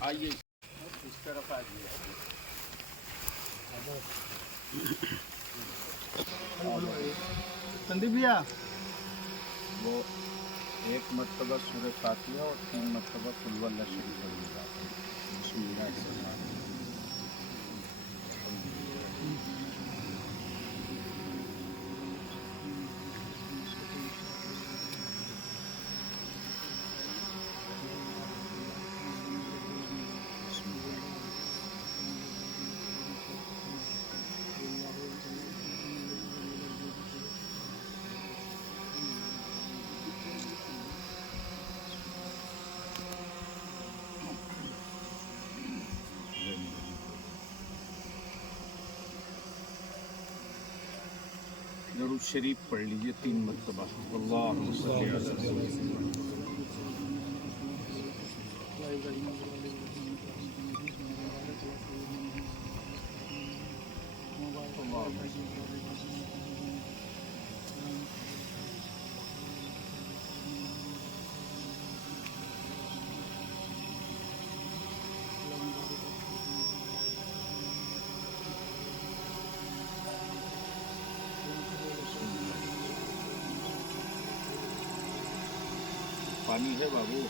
آئیے اس طرف آئیے. سندیپ بھیا وہ ایک مرتبہ سورہ فاتحہ اور 3 مرتبہ قل هو اللہ شریف پڑھیے گا. بسم اللہ الرحمن الرحیم. درود شریف پڑھ لیجیے 3 مرتبہ. اللہم صلی علی سیدنا پانی ہے بابو.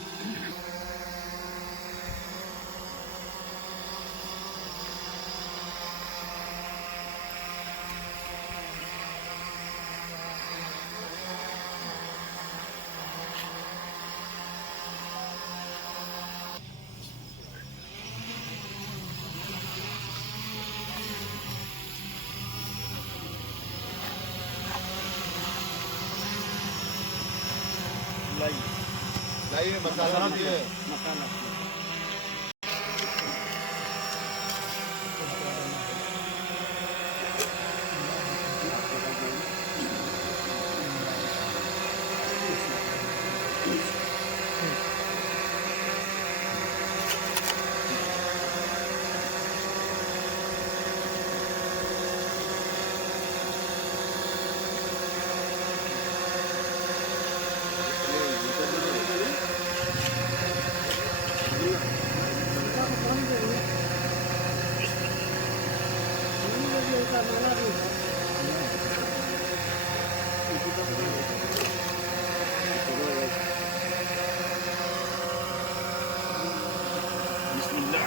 لائیے مسالہ دیجیے. بسم اللہ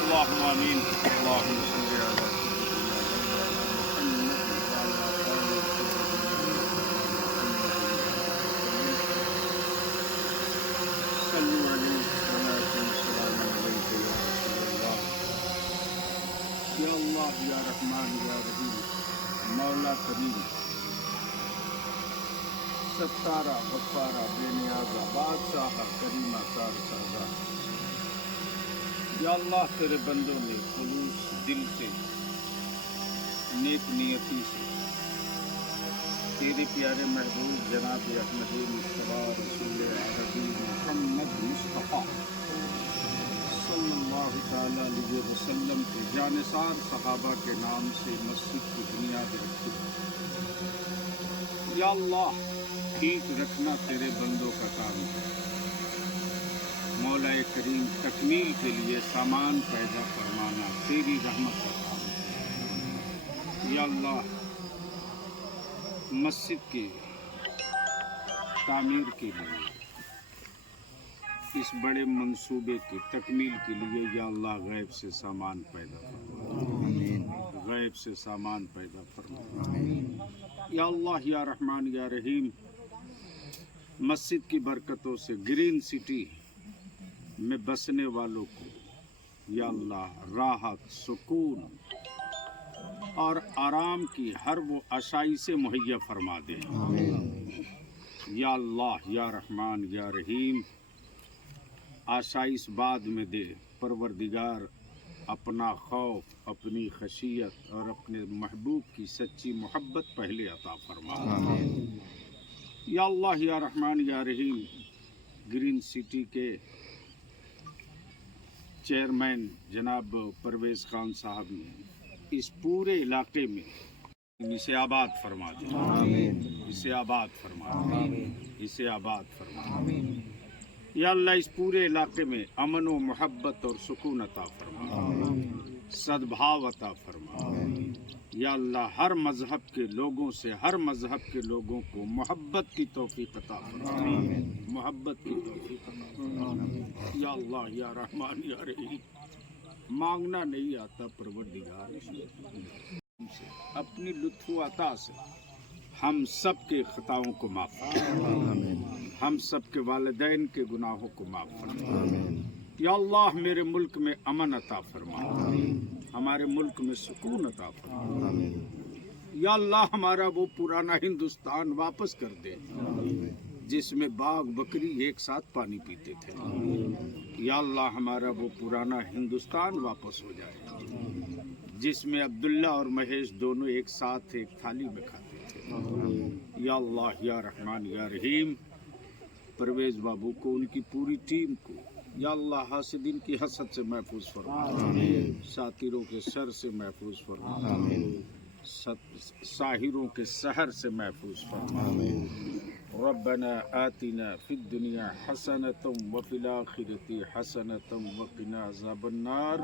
اللہم آمین. اللہم صلی علی یا اللہ یا رحمان یا رحیم. مولا کریم ستارہ غفارہ بے نیازہ بادشاہ کریمہ کار سازا. یا اللہ تیرے بندوں نے خلوص دل سے نیک نیتی سے تیرے پیارے محبوب جناب احمد مصطفیٰ رسول عربی محمد مصطفیٰ صلی اللہ تعالیٰ علیہ وسلم کے جانثار صحابہ کے نام سے مسجد کی بنیاد رکھی. یا اللہ ٹھیک رکھنا تیرے بندوں کا کام ہے. مولا کریم تکمیل کے لیے سامان پیدا فرمانا تیری رحمت کا کام ہے. یا اللہ مسجد کے تعمیر کے لیے اس بڑے منصوبے کی تکمیل کے لیے یا اللہ غیب سے سامان پیدا فرما. غیب سے سامان پیدا فرما. یا اللہ یا رحمان یا رحیم مسجد کی برکتوں سے گرین سٹی میں بسنے والوں کو یا اللہ راحت سکون اور آرام کی ہر وہ آسائشیں مہیا فرما دے. या अल्लाह या रहमान या रहीम, आसाइश बाद में दे परवरदिगार, अपना खौफ, अपनी खशियत और अपने महबूब की सच्ची मोहब्बत पहले अता फरमा। या अल्लाह या रहमान या रहीम, ग्रीन सिटी के चेयरमैन जनाब परवेज़ खान साहब ने इस पूरे इलाके में इसे आबाद फरमा दे, इसे आबाद फरमा दे, इसे आबाद फरमा दे। या अल्लाह इस पूरे इलाके में अमन व मोहब्बत और सुकून अता फरमा, सद्भाव अता फरमा। या अल्लाह हर मजहब के लोगों से, हर मजहब के लोगों को मोहब्बत की तौफीक अता फरमा, मोहब्बत की तौफीक अता फरमा। या अल्लाह या रहमान या रहीम, मांगना नहीं आता परवरदिगार, अपनी लुत्फ़ अता से हम सब के खताओं को माफ़ फरमा, हम सब के वालिदैन के गुनाहों को माफ़ फरमा। या अल्लाह मेरे मुल्क में अमन अता फरमा, हमारे मुल्क में सुकून अता फरमा। या अल्लाह हमारा वो पुराना हिंदुस्तान वापस कर दे जिसमें बाघ बकरी एक साथ पानी पीते थे। या अल्लाह हमारा वो पुराना हिंदुस्तान वापस हो जाए जिसमें अब्दुल्ला और महेश दोनों एक साथ एक थाली में खाते थे। या अल्लाह या रहमान या रहीम, परवेज़ बाबू को, उनकी पूरी टीम को या अल्लाह हासिदीन की हसद से महफूज फरमा, सातिरों के शर से महफूज फरमा, साहिरों के सहर से महफूज फरमा। रब्बना आतिना फिद दुनिया हसनतम व फिल आखिरति हसनतम व क़िना अज़ाबन्नार।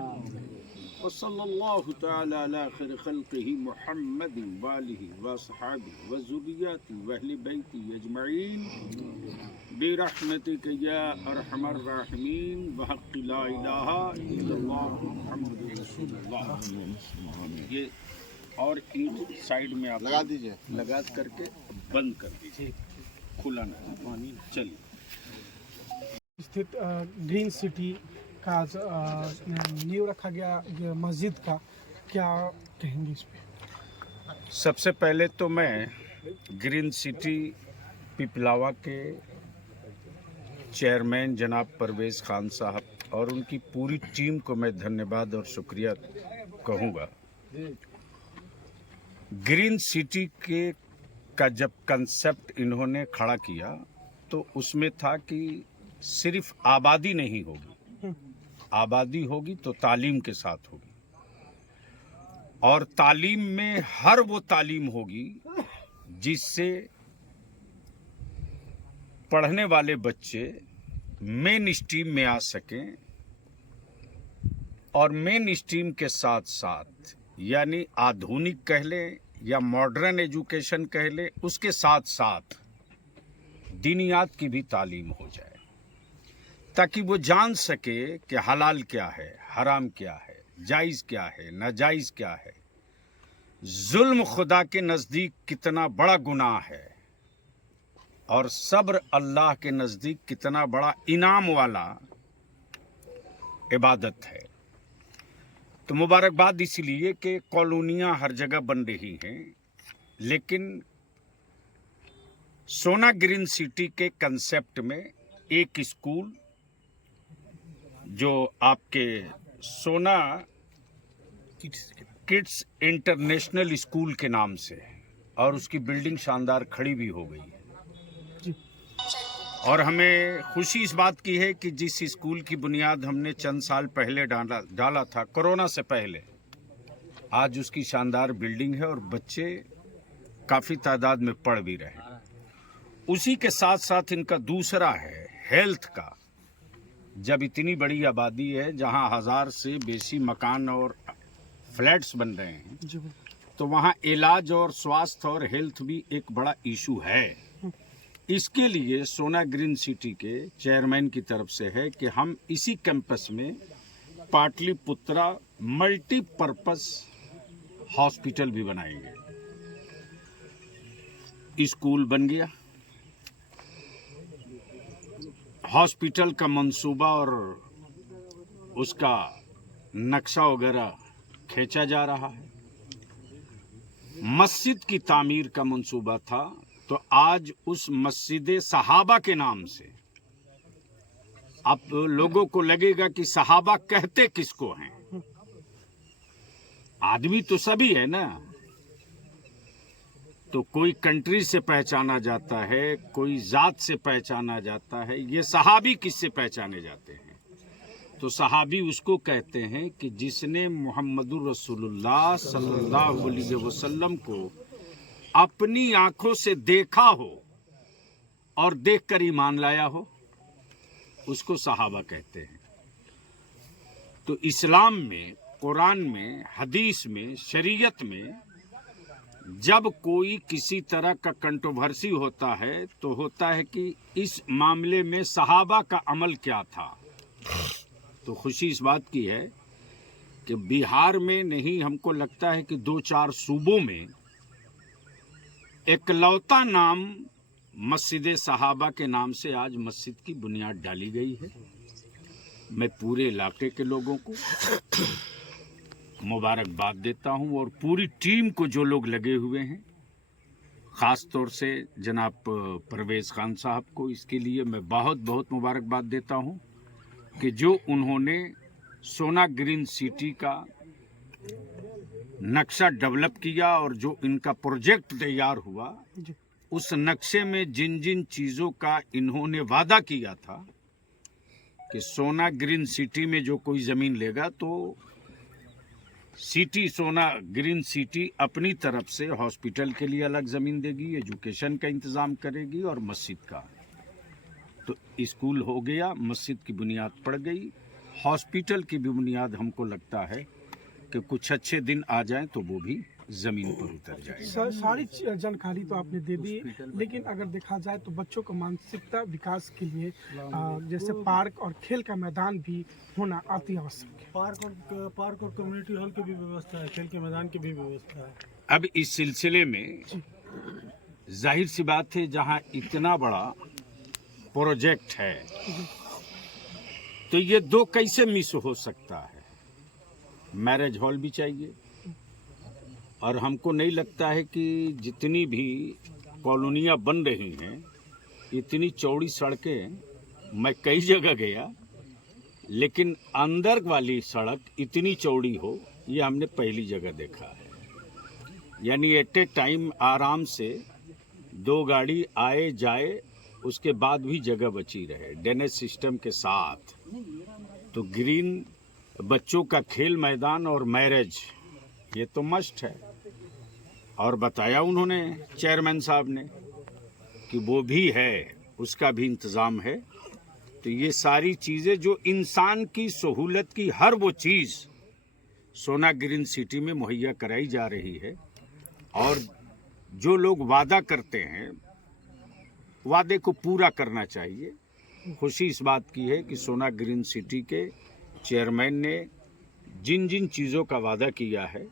व सल्लल्लाहु तआला अला खैर खल्क़िही मुहम्मदिन व आलिहि व अस्हाबिही व ज़ुर्रिय्यतिही व अहलि बैतिही अजमईन बिरहमतिक या अरहमर राहिमीन व हक़्क़ि ला इलाहा इल्लल्लाह मुहम्मदुर रसूलुल्लाह। ये और ईंट साइड में आप लगा दीजिए, लगा करके बंद कर दीजिए, खुला नहीं पानी। चलिए। स्थित ग्रीन सिटी का आज नींव रखा गया मस्जिद का, क्या कहेंगे इस पे? सबसे पहले तो मैं ग्रीन सिटी पिपलावा के चेयरमैन जनाब परवेज़ खान साहब और उनकी पूरी टीम को मैं धन्यवाद और शुक्रिया कहूँगा। ग्रीन सिटी के का जब कंसेप्ट इन्होंने खड़ा किया तो उसमें था कि सिर्फ आबादी नहीं होगी, आबादी होगी तो तालीम के साथ होगी, और तालीम में हर वो तालीम होगी जिससे पढ़ने वाले बच्चे मेन स्ट्रीम में आ सकें, और मेन स्ट्रीम के साथ साथ यानी आधुनिक कह लें या मॉडर्न एजुकेशन कह लें, उसके साथ साथ दीनियात की भी तालीम हो जाए, ताकि वो जान सके कि हलाल क्या है, हराम क्या है, जायज़ क्या है, नाजायज़ क्या है, जुल्म खुदा के नज़दीक कितना बड़ा गुनाह है और सब्र अल्लाह के नज़दीक कितना बड़ा इनाम वाला इबादत है। तो मुबारकबाद इसलिए कि कॉलोनियाँ हर जगह बन रही हैं, लेकिन सोना ग्रीन सिटी के कंसेप्ट में एक स्कूल जो आपके सोना किड्स इंटरनेशनल स्कूल के नाम से, और उसकी बिल्डिंग शानदार खड़ी भी हो गई है। और हमें खुशी इस बात की है कि जिस स्कूल की बुनियाद हमने चंद साल पहले डाला था, कोरोना से पहले, आज उसकी शानदार बिल्डिंग है और बच्चे काफ़ी तादाद में पढ़ भी रहे हैं। उसी के साथ साथ इनका दूसरा है हेल्थ का। जब इतनी बड़ी आबादी है जहां 1000 से बेसी मकान और फ्लैट्स बन रहे हैं, तो वहां इलाज और स्वास्थ्य और हेल्थ भी एक बड़ा इशू है। इसके लिए सोना ग्रीन सिटी के चेयरमैन की तरफ से है कि हम इसी कैंपस में पाटलिपुत्रा मल्टीपर्पस हॉस्पिटल भी बनाएंगे। स्कूल बन गया, हॉस्पिटल का मंसूबा और उसका नक्शा वगैरह खींचा जा रहा है। मस्जिद की तामीर का मंसूबा था, तो आज उस मस्जिद सहाबा के नाम से अब लोगों को लगेगा कि सहाबा कहते किसको हैं? आदमी तो सभी है ना। तो कोई कंट्री से पहचाना जाता है, कोई जात से पहचाना जाता है, ये सहाबी किससे पहचाने जाते हैं? तो सहाबी उसको कहते हैं कि जिसने मुहम्मदुर रसूलुल्लाह सल्लल्लाहु अलैहि वसल्लम को अपनी आंखों से देखा हो और देखकर ईमान लाया हो, उसको सहाबा कहते हैं। तो इस्लाम में, कुरान में, हदीस में, शरीयत में जब कोई किसी तरह का कंट्रोवर्सी होता है तो होता है कि इस मामले में सहाबा का अमल क्या था। तो खुशी इस बात की है कि बिहार में नहीं, हमको लगता है कि 2-4 सूबों में एकलौता नाम मस्जिद सहाबा के नाम से आज मस्जिद की बुनियाद डाली गई है। मैं पूरे इलाके के लोगों को मुबारकबाद देता हूं और पूरी टीम को, जो लोग लगे हुए हैं, ख़ास तौर से जनाब परवेज़ खान साहब को, इसके लिए मैं बहुत बहुत मुबारकबाद देता हूं कि जो उन्होंने सोना ग्रीन सिटी का नक्शा डेवलप किया और जो इनका प्रोजेक्ट तैयार हुआ, उस नक्शे में जिन जिन चीज़ों का इन्होंने वादा किया था कि सोना ग्रीन सिटी में जो कोई ज़मीन लेगा तो सिटी, सोना ग्रीन सिटी अपनी तरफ से हॉस्पिटल के लिए अलग ज़मीन देगी, एजुकेशन का इंतज़ाम करेगी और मस्जिद का। तो स्कूल हो गया, मस्जिद की बुनियाद पड़ गई, हॉस्पिटल की भी बुनियाद हमको लगता है कि कुछ अच्छे दिन आ जाएं तो वो भी ज़मीन पर उतर जाएगी। सारी जानकारी तो आपने दे दी, लेकिन अगर देखा जाए तो बच्चों का मानसिकता विकास के लिए जैसे पार्क और खेल का मैदान भी होना अति आवश्यक है। पार्क और कम्युनिटी हॉल की भी व्यवस्था है, खेल के मैदान की भी व्यवस्था है। अब इस सिलसिले में जाहिर सी बात है, जहां इतना बड़ा प्रोजेक्ट है तो ये दो कैसे मिस हो सकता है? मैरिज हॉल भी चाहिए और हमको नहीं लगता है कि जितनी भी कॉलोनियाँ बन रही हैं, इतनी चौड़ी सड़कें, मैं कई जगह गया लेकिन अंदर वाली सड़क इतनी चौड़ी हो, ये हमने पहली जगह देखा है। यानी एट ए टाइम आराम से 2 गाड़ी आए जाए, उसके बाद भी जगह बची रहे, ड्रेनेज सिस्टम के साथ। तो ग्रीन, बच्चों का खेल मैदान और मैरिज, ये तो मस्ट है। और बताया उन्होंने, चेयरमैन साहब ने, कि वो भी है, उसका भी इंतज़ाम है। तो ये सारी चीज़ें जो इंसान की सहूलत की हर वो चीज़ सोना ग्रीन सिटी में मुहैया कराई जा रही है। और जो लोग वादा करते हैं, वादे को पूरा करना चाहिए। खुशी इस बात की है कि सोना ग्रीन सिटी के चेयरमैन ने जिन जिन चीज़ों का वादा किया है,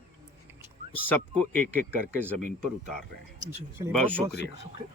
सबको एक एक करके ज़मीन पर उतार रहे हैं। जी, चलिए, बहुत बहुत शुक्रिया। शुक्रिया।